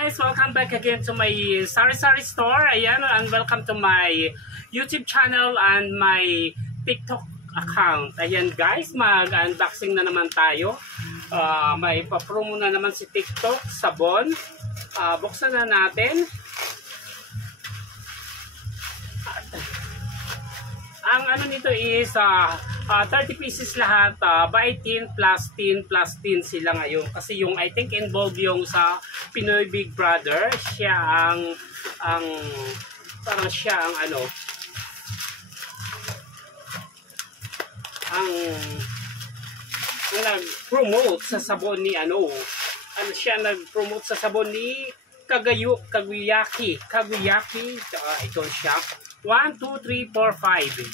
guys, welcome back again to my Sari-Sari store. Ayan, and welcome to my YouTube channel and my TikTok account. Ayan guys, mag-unboxing na naman tayo. May pa-promo na naman si TikTok, sabon. Buksan na natin. Ang ano nito is 30 pieces lahat, buy 10 plus 10 plus 10 sila ngayon. Kasi yung I think involved yung sa Pinoy Big Brother, siya ang parang siya ang ano, ang nag-promote sa sabon ni ano siya nag-promote sa sabon ni Kaguyaki. Ito siya. 1, 2, 3, 4, 5.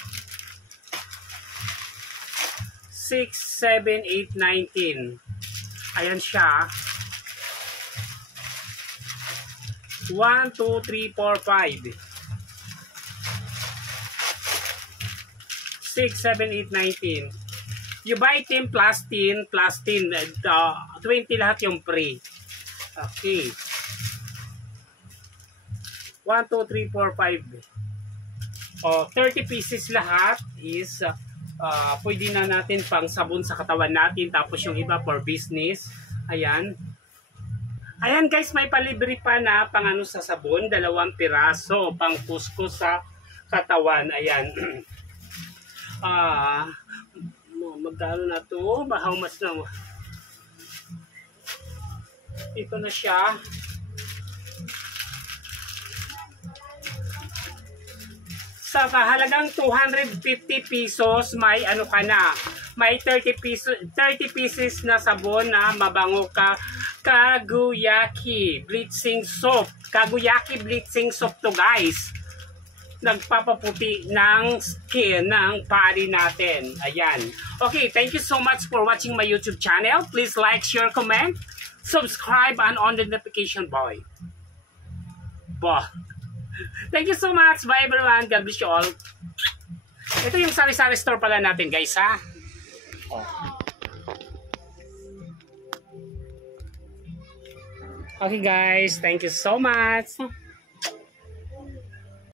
6, 7, 8, 19. Ayan siya. 1, 2, 3, 4, 5. 6, 7, 8, 19. You buy 10 plus 10 plus 10. 20 lahat yung free. Okay. 1, 2, 3, 4, 5. 30 pieces lahat is pwede na natin pang sabon sa katawan natin, tapos yung iba for business. Ayan guys, may palibre pa na pang ano sa sabon, 2 piraso pang kuskus sa katawan. Ayan. Magkano na to? How much na? Ito na siya. Sa kahalagang 250 pesos, may ano ka na, may 30 pieces na sabon na mabango ka. Kaguyaki bleaching soap. Kaguyaki bleaching soap to guys. Nagpapaputi ng skin ng pari natin. Ayan. Okay, thank you so much for watching my YouTube channel. Please like, share, comment, subscribe, and on the notification bell. Thank you so much. Bye everyone. God bless you all. Ito yung sari-sari store pala natin guys ha. Okay guys. Thank you so much.